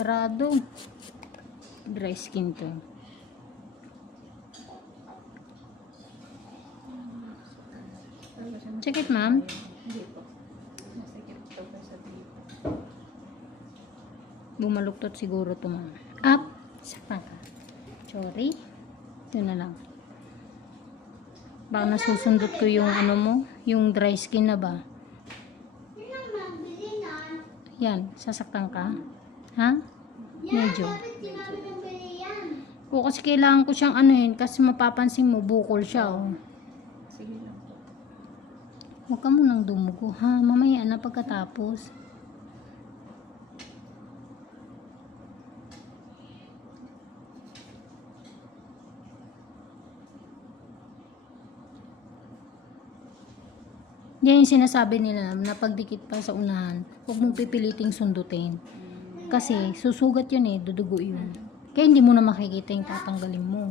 Barado. Dry skin to. Check it, ma'am. Bumaluktot siguro to, ma'am. Up. Saka. Sorry. Ito na lang. Baka nasusundot ko yung ano mo, yung dry skin na ba? Yan, sasaktan ka? Ha? Medyo. O kasi kailangan ko siyang anuhin kasi mapapansin mo bukol siya oh. Sige lang. Huwag ka munang dumugo ha. Mamaya na pagkatapos. Yan yung sinasabi nila na pagdikit pa sa unahan, huwag mong pipiliting sundutin. Kasi susugat yun eh, dudugo yun. Kaya hindi mo na makikita yung tatanggalin mo.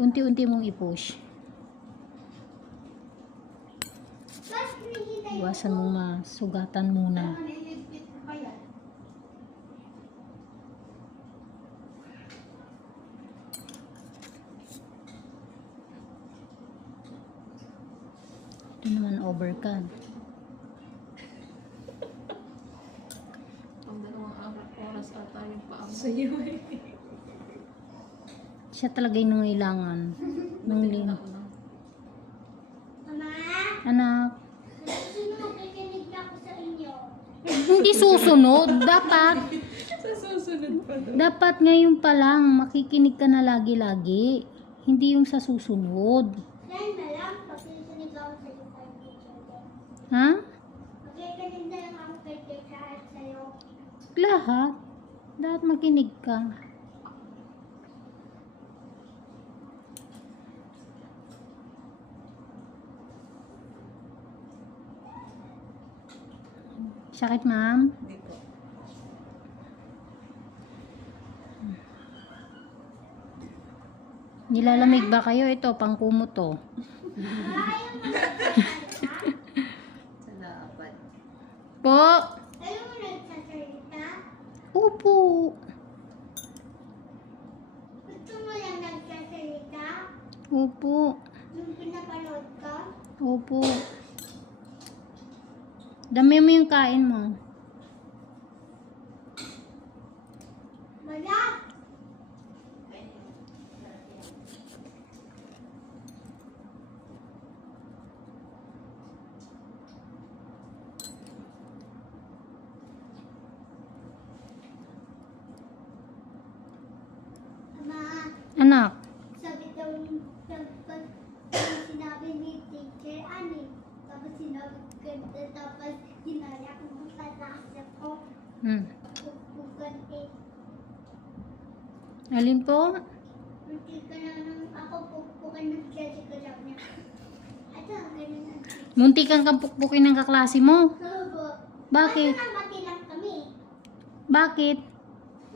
Unti-unti mong i-push. Iwasan mo masugatan muna. Ito naman overcad. Yung paang sa iyo eh. Siya talaga yung nangailangan. Ng lin. Anak. Hindi susunod. Dapat. sa susunod pa daw. Dapat ngayon pa lang. Makikinig ka na lagi-lagi. Hindi yung sa susunod. Ha? Lahat. Dapat makinig ka. Sakit, ma'am? Hindi po. Nilalamig ba kayo? Ito, pangkumot to. Salamat. Po! Opo. Opo. Opo. Dami mo yung kain mo. Anak, Sabi daw ni pag pag sinabi ni teacher ani, sinabi ko tapos ginaya ko ng kalasa ko, hmm. alin po? Hindi ka na ako pagpugan ng kasi ko lang niya. Ito, kang kampukpukin ng kaklase mo. Sabo. Bakit? Kasi mati lang kami. Bakit?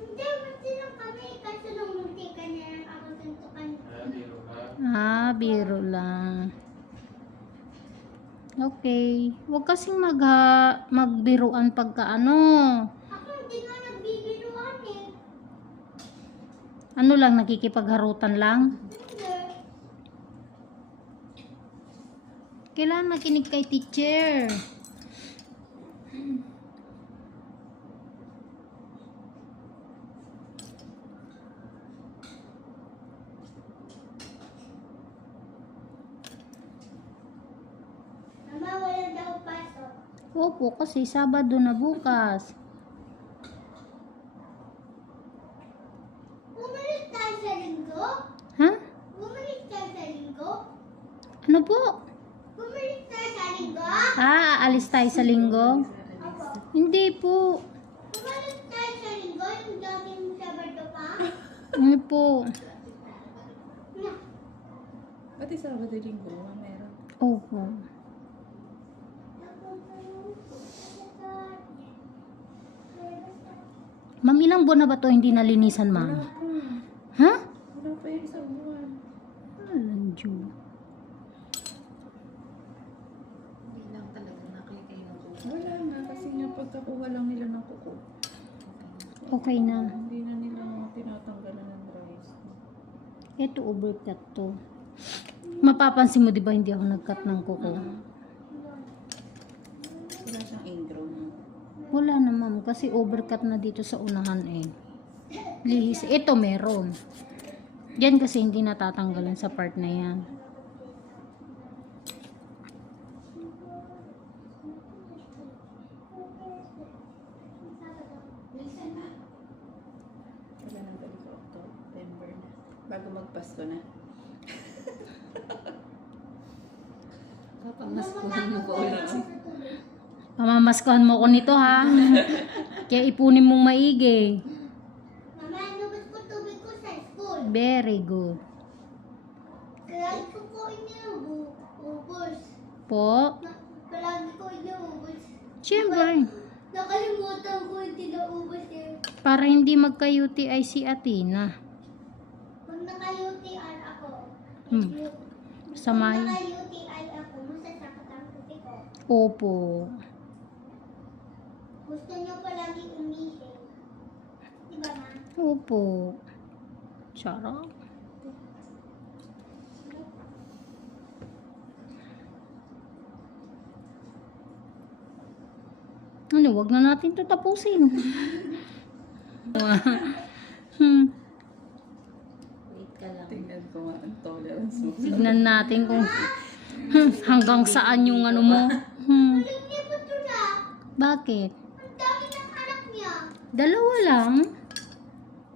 Hindi, mati lang kami. Kasi nung munti ka niya lang ako suntukan. Ah, biro lang. Okay. Huwag kasing mag, ha, magbiruan pagka ano. Ako hindi nga nagbibiruan eh. Ano lang, nakikipagharutan lang. Hindi. Kailangan makinig kay teacher. Mama, wala daw pasok. Opo, kasi Sabado na bukas. Bumalik tayo sa linggo? Ha? Bumalik tayo sa linggo? Ano po? Bumalik tayo sa linggo? Ah, aalis tayo sa linggo? Opo. Hindi po. Bumalik tayo sa linggo, yung dating Sabado pa? Ano po? Pati Sabado linggo, meron. Opo. Ma'am, ilang buwan na ba to hindi nalinisan, ma'am? Ha? Wala pa yung isang buwan. Alam, Diyo. Hindi lang talaga nakikainubo. Wala na kasi niya pagkakuha lang nila ng kuko. Okay na. Hindi na nila tinatanggalan ng rice. Ito, overcut to. Mapapansin mo, di ba, hindi ako nag-cut ng kuko? Wala siyang ingrown. Wala na, ma'am. Kasi overcut na dito sa unahan eh. Lihis. Ito, meron. Yan kasi hindi natatanggalan sa part na yan. Na. Bago magpasko na. Papamaskuhan mo ko ulit. Pamamaskuhan mo ko nito, ha? Kaya ipunin mong maigi. Mama, inubos ko tubig ko sa school. Very good. Kaya ko po iniubos. Po? Na- Palagi ko iniubos. Siyempre. Nakalimutan ko hindi naubos eh. Para hindi magka-UTI si Athena. Pag naka-UTI ako, Hmm. Samay. Pag naka-UTI ako, masasakit ang puti ko. Opo. Gusto niyo palagi umihi. Di ba, ma? Opo. Sarap. Ano, wag na natin to tapusin. hmm. Wait ka lang. Tingnan ko nga ang tolerance mo. Tignan natin kung hmm, hanggang saan yung ano mo. Hmm. Bakit? Ang dami ng anak niya. Dalawa lang?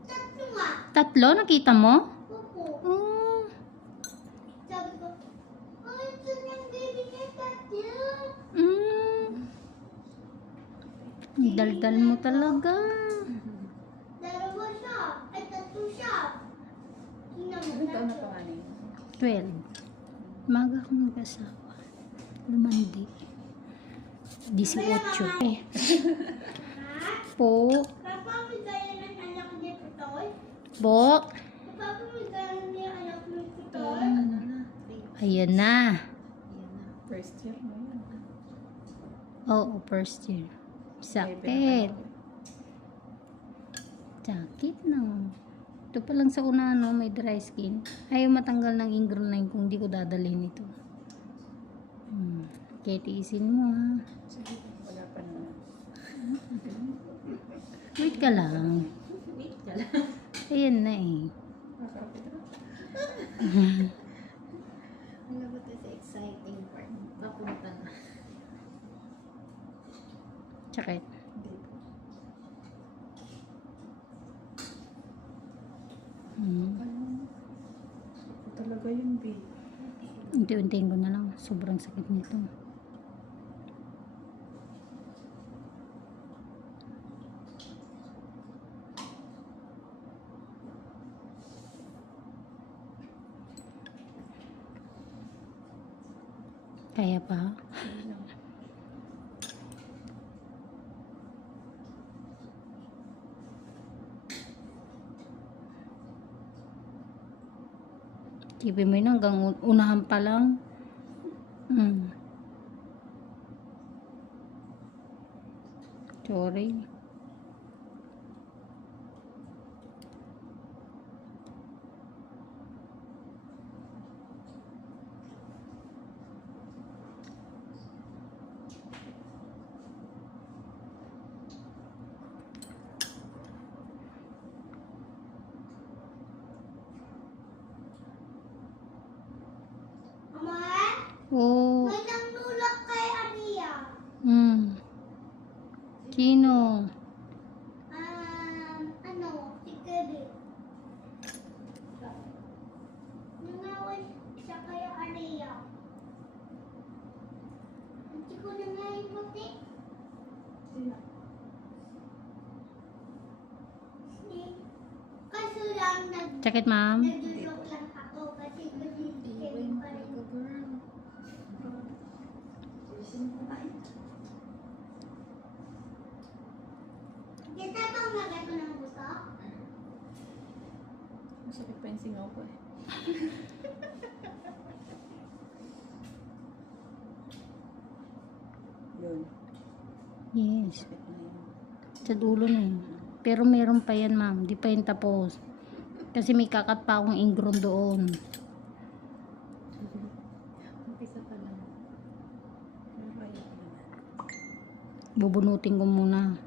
Tatlo nga. Tatlo? Nakita mo? Opo. Oh. Sabi ko, ay, ito yung baby niya, tatlo. Mm. Daldal mo talaga. Dalawa siya. Ay, tatlo siya. Ilang taon na tatlo. panganay? 12. Maga akong nag-asawa. Lumandi. 18. Eh. Po. Papa, may gaya ng anak niya, Tutoy? Po. Papa, may gaya niya anak? Ano na? Ayan na. First year mo yan. Oo, first year. Sakit. Sakit no. Ito pa lang sa una, no, may dry skin. Ayaw matanggal ng ingrown line kung di ko dadalhin ito. Hmm. Kaya tiisin mo, ha. Sige, wala pa naman. Wait ka lang. Wait ka lang. Ayan na eh. Sa exciting part. Papunta na. Sakit. Hindi po. Hmm. Ano? Talaga yun, babe. Unti-untiin ko na lang. Sobrang sakit nito. Kaya pa? Tipin mo yun hanggang un- unahan pa lang. Hmm. Sorry. Oh. may nangnulak kay Aria. Hmm. Sino? Um, ano, si Kevin. Nangawan siya kay Aria. Hindi ko na nga yung puti. Sila. Si- Kaso lang nag Sakit, ma'am? nagdudok lang ako kasi gusto si Kevin pa rin. Bang nagato ng buto? Masakit pa yung singaw ko eh. Yun. Yes. Sa dulo na yun. Pero meron pa yan, ma'am. Di pa yun tapos. Kasi may kakat pa akong ingron doon. Umpisa pa lang. Bubunutin ko muna.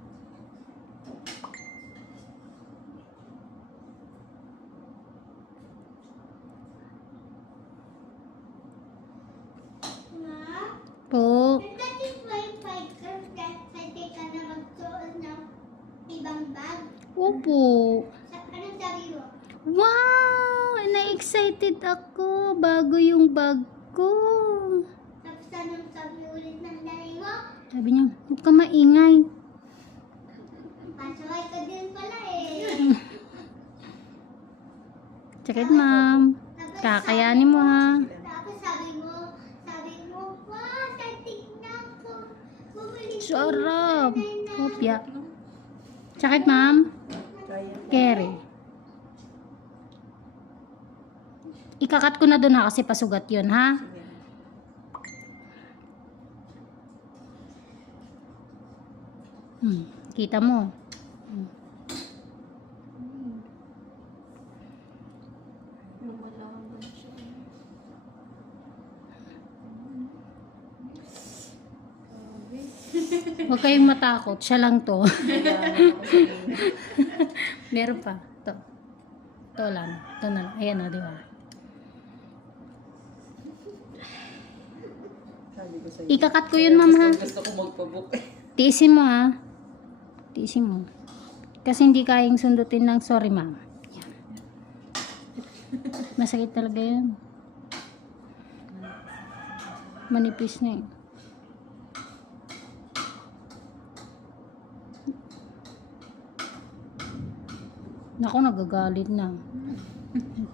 Ma? Po. That is why fighter pwede ka na magsuot ng ibang bag. Opo. Sa, anong sabi mo? Wow! Na-excited ako bago yung bag ko. Tapos anong sabi ulit ng nanay mo? Sabi niya, huwag ka maingay. Pasaway ka din pala eh. Sakit, ma'am. Kakayanin mo, ha? Tapos sabi mo, sabi mo, wow, tatik na ako. Bumalik ko Sarap. Kopya. Sakit, ma'am. Kaya. Ikakat ko na doon ha kasi pasugat yun, ha? Hmm. Kita mo. Grabe. Huwag kayong matakot. Siya lang to. Meron pa. Ito. Ito lang. Ito na lang. Ayan na, di ba? Sabi ko sa'yo. Ikakat ko yun, ma'am, ha? Gusto, ko magpabook. Tiisin mo, ha? Tiisin mo. Kasi hindi kayang sundutin ng sorry, ma'am. Yan. Masakit talaga yun. Manipis na eh. Naku, nagagalit na.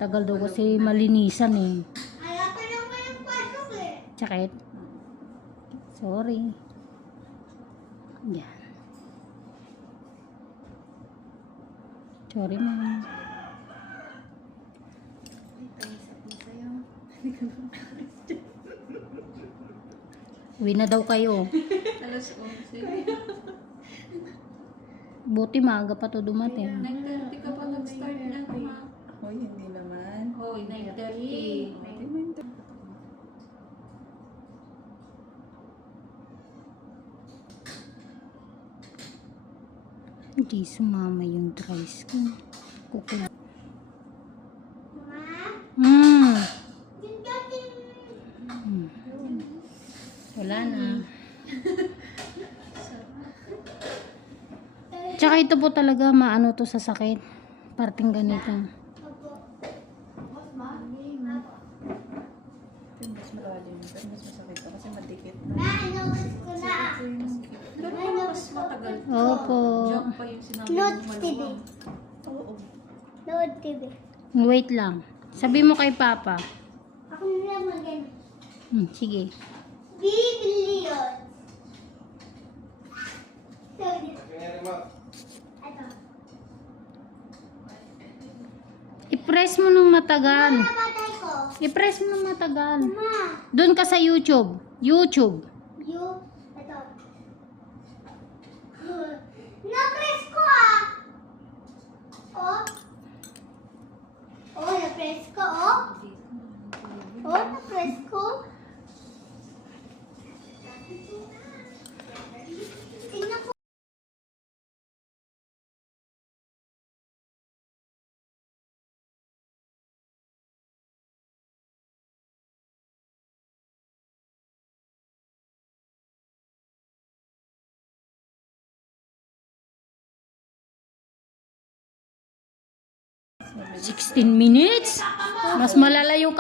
Tagal daw kasi malinisan eh. Ayaw pa lang ba yung pasok eh? Sakit. Sorry. Yan. Sorry, ma'am. Uwi na daw kayo. Alas 11. Buti maaga pa to dumating. Nag-30 ka pa nag-start na. Hoy, hindi naman. Hoy, 9.30. 9.30. Hindi sumama yung dry skin. Kukul. Ma? Hmm. Yung dating... hmm. Wala na. Tsaka ito po talaga maano to sa sakit. Parting ganito. Mas malalim. Mas masakit pa kasi madikit. Ma, inuwas ko na. Pero mas matagal? Opo. Mo TV. Oo. Nood TV. Wait lang. Sabi mo kay Papa. Ako na lang mag Hmm, sige. Biblion. I-press mo ng matagal. Napatay ko. I-press mo ng matagal. Ma, Doon ka sa YouTube. YouTube. 16 minutes? Mas malala yung